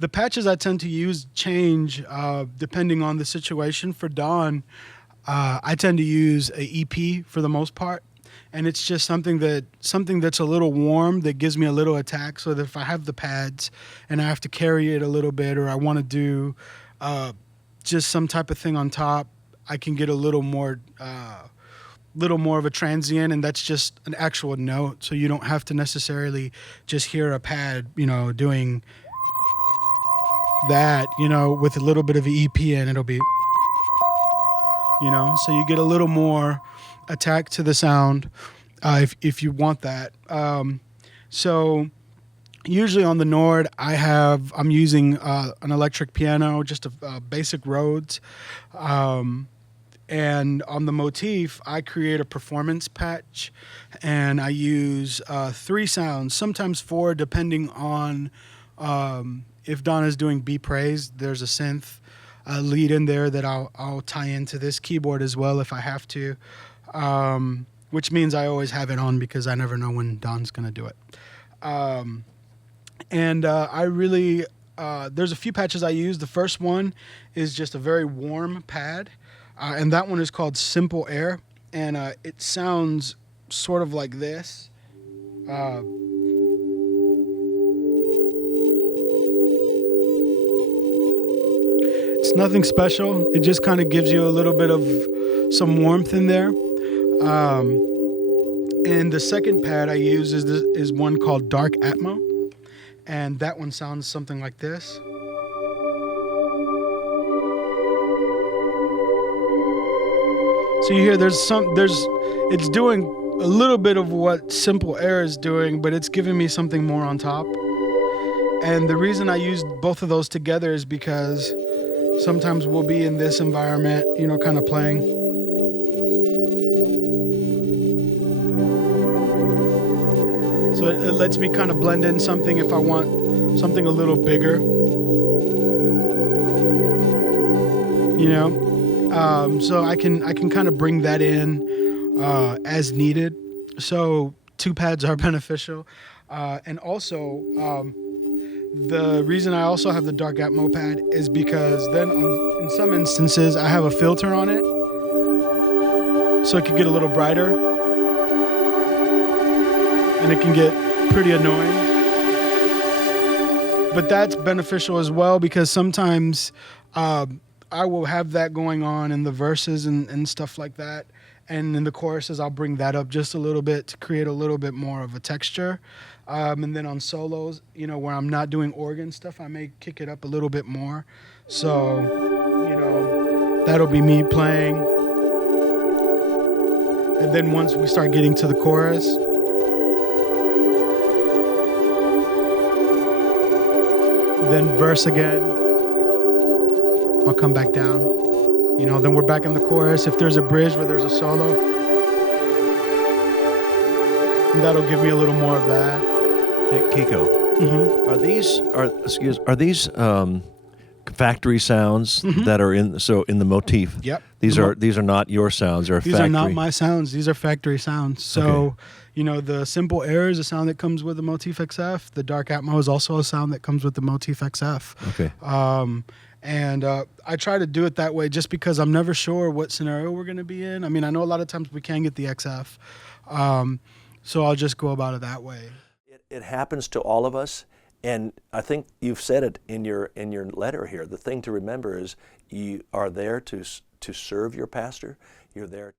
The patches I tend to use change depending on the situation. For Don, I tend to use a EP for the most part, and it's just something that's a little warm that gives me a little attack. So that if I have the pads and I have to carry it a little bit, or I want to do just some type of thing on top, I can get a little more of a transient, and that's just an actual note. So you don't have to necessarily just hear a pad, doing that, with a little bit of an EP in, it'll be, so you get a little more attack to the sound if you want that. So usually on the Nord, I'm using an electric piano, just a basic Rhodes. And on the Motif, I create a performance patch, and I use 3 sounds, sometimes 4, depending on if Don is doing Be Praised. There's a synth lead in there that I'll tie into this keyboard as well if I have to, which means I always have it on because I never know when Don's going to do it. And I really, there's a few patches I use. The first one is just a very warm pad. And that one is called Simple Air, and it sounds sort of like this. It's nothing special. It just kind of gives you a little bit of some warmth in there. And the second pad I use is one called Dark Atmo, and that one sounds something like this. So you hear it's doing a little bit of what Simple Air is doing, but it's giving me something more on top. And the reason I used both of those together is because sometimes we'll be in this environment, kind of playing. So it lets me kind of blend in something if I want something a little bigger, so I can kind of bring that in as needed. So 2 pads are beneficial. And also, the reason I also have the Dark Atmo pad is because then in some instances I have a filter on it, so it could get a little brighter, and it can get pretty annoying. But that's beneficial as well, because sometimes I will have that going on in the verses and stuff like that. And in the choruses, I'll bring that up just a little bit to create a little bit more of a texture. And then on solos, where I'm not doing organ stuff, I may kick it up a little bit more. So, that'll be me playing. And then once we start getting to the chorus, then verse again, I'll come back down, then we're back in the chorus. If there's a bridge where there's a solo, and that'll give me a little more of that. Hey, Kiko, Mm-hmm. are these factory sounds that are in the Motif? Yep. These are not your sounds. These are not my sounds. These are factory sounds. So, the Simple Air is a sound that comes with the Motif XF. The Dark Atmo is also a sound that comes with the Motif XF. Okay. And I try to do it that way just because I'm never sure what scenario we're going to be in. I mean, I know a lot of times we can get the XF, so I'll just go about it that way. It happens to all of us, and I think you've said it in your letter here. The thing to remember is you are there to serve your pastor. You're there